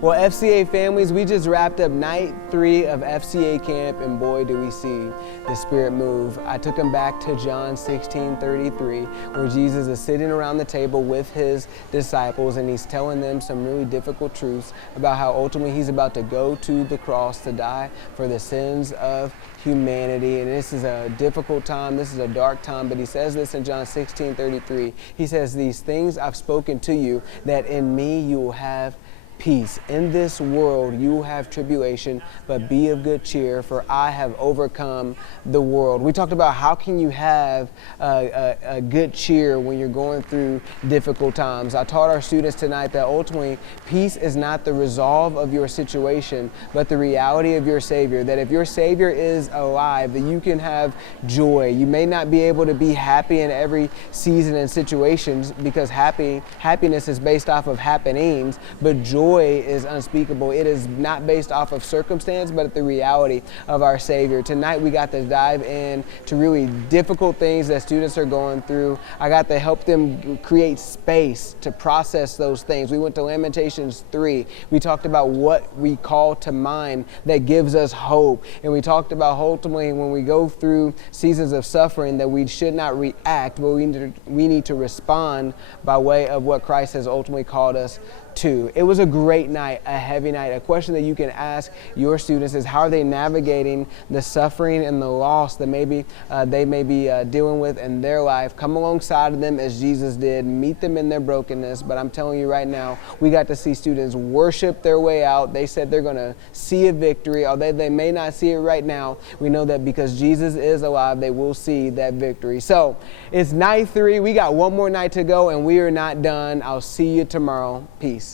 Well, FCA families, we just wrapped up night 3 of FCA camp, and boy, do we see the Spirit move. I took them back to John 16:33, where Jesus is sitting around the table with his disciples, and he's telling them some really difficult truths about how ultimately he's about to go to the cross to die for the sins of humanity. And this is a difficult time, this is a dark time, but he says this in John 16:33. He says, "These things I've spoken to you, that in me you will have peace. In this world you will have tribulation, but be of good cheer, for I have overcome the world." We talked about how can you have a good cheer when you're going through difficult times. I taught our students tonight that ultimately peace is not the resolve of your situation, but the reality of your Savior. That if your Savior is alive, that you can have joy. You may not be able to be happy in every season and situations, because happiness is based off of happenings, but joy is unspeakable. It is not based off of circumstance, but the reality of our Savior. Tonight we got to dive in to really difficult things that students are going through. I got to help them create space to process those things. We went to Lamentations 3. We talked about what we call to mind that gives us hope. And we talked about ultimately when we go through seasons of suffering that we should not react, but we need to respond by way of what Christ has ultimately called us to. It was a great night, a heavy night. A question that you can ask your students is, how are they navigating the suffering and the loss that maybe they may be dealing with in their life? Come alongside of them as Jesus did, meet them in their brokenness. But I'm telling you right now, we got to see students worship their way out. They said they're going to see a victory, although they may not see it right now. We know that because Jesus is alive, they will see that victory. So it's night 3. We got one more night to go, and we are not done. I'll see you tomorrow. Peace.